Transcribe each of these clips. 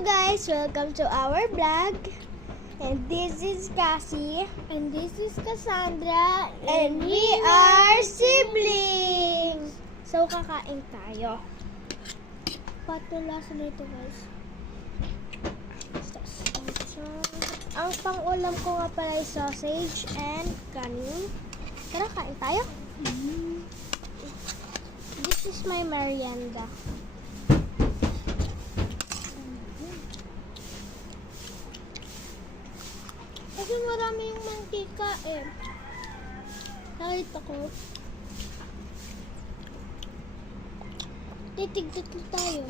guys, welcome to our vlog. And this is Cassie. And this is Cassandra. And we are siblings. So, kakain tayo. Patulasan nito guys. Ang pang-ulam ko nga pala ay sausage and kanin. Tara, kain tayo. This is my merienda. Kasi marami yung mantika eh. Nakita ko. Titig-titig tayo.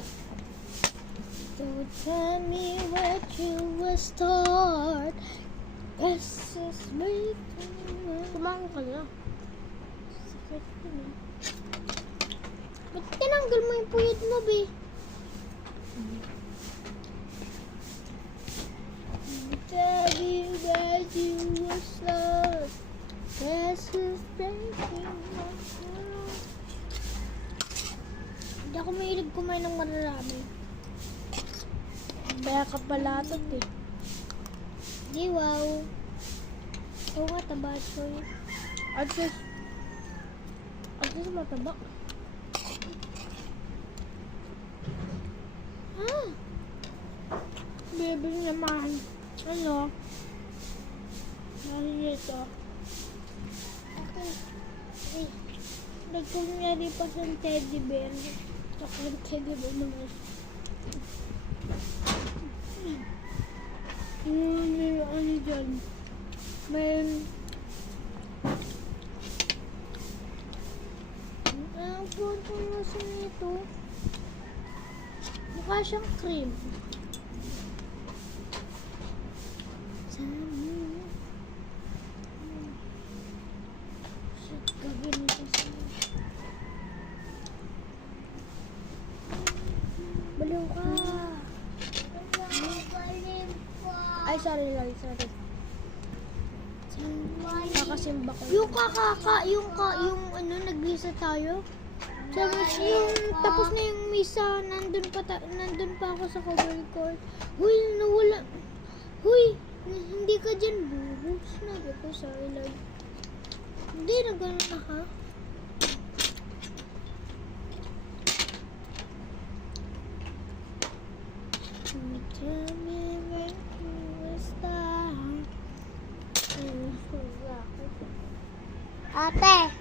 Don't tell me what you will start. This is making. Kumain ka na. Sakit ko na. Ba't tinanggal mo yung puyod mo, be? Tell me that you will start. This is making my heart. Hindi ako mahilig kumain ng marami. Kaya ka pala ito eh. Di wow. Oo nga, taba ito eh. At least mataba. Ah! Baby naman. Ano? Nalilito. Okay. Eh, nagkunyari pa sa teddy bear. Tsaka teddy bear naman. May ano dyan. May... Ang punto mo sa nito. Mukha siyang cream. Shit, gagawin nito sa... Baliw ka. Ay, sorry. Kakasimba ko. Yung yung ano, naglisa tayo. Sabi yung tapos na yung misa, nandun pa ako sa cover court. Huy, nawala. Huy, hindi ka dyan, bubo. Sinabi ko, sorry, Lord. Hindi, nagano na ka. Tell me when you will start. Ate!